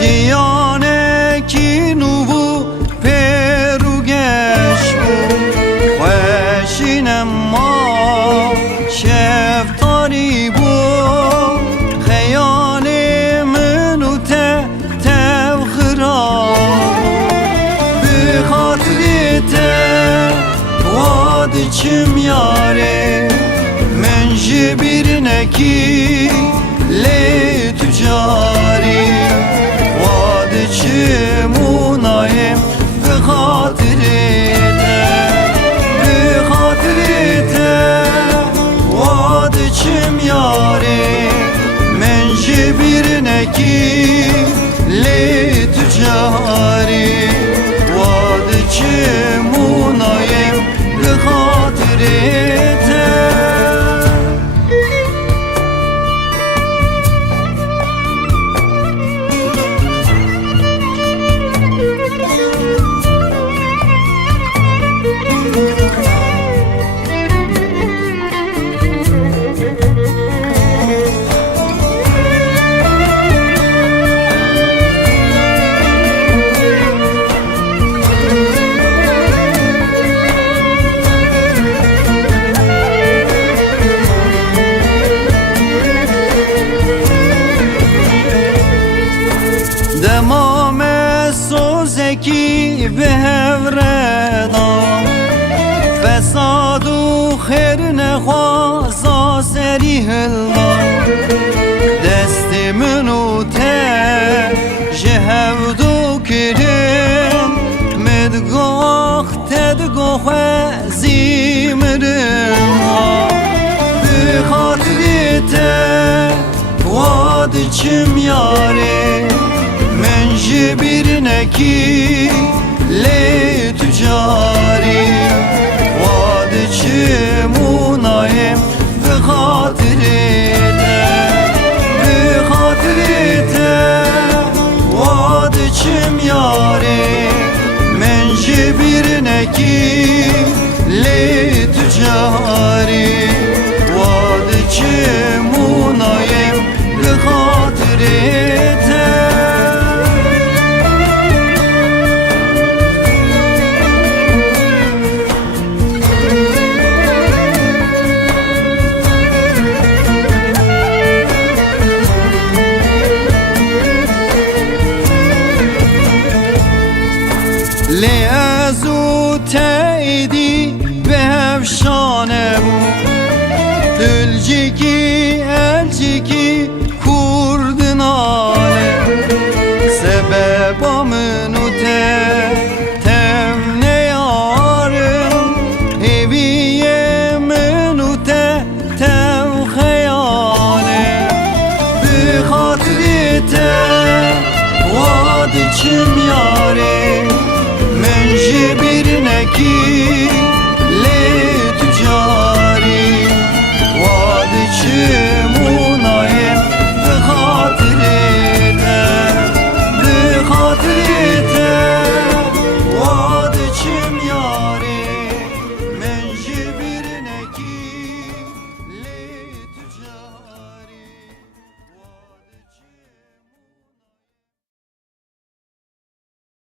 جیانه کی نوبو پروگش بود خوشینم ما شفتاری بود خیال منو تفخرا به خاطرت واد چم یاره من جبیر نکی لی تجاری واد چمونایم به خاطرت واد چم یاره من جبیر نکی لی تجاری واد چمونایم به خاطرت دمام سوزکی به هوردا فساد و خیر نخوازا سری هلا دست منو ته جهودو کرم مدگاخ تدگاخ زیمرم به خاطرت واد چم یاره من جبیر نکی لی تجاری واد چمونایم به خاطرت واد چم یاره من جبیر نکی لی تجاری واد چمونایم به خاطرت لی از او تایدی به هفشانه بود دلجیکی الجیکی کردناله سبب منو تم نیارم هیوی منو تم خیاله به خاطرت واد چم یاره من جبیر نکی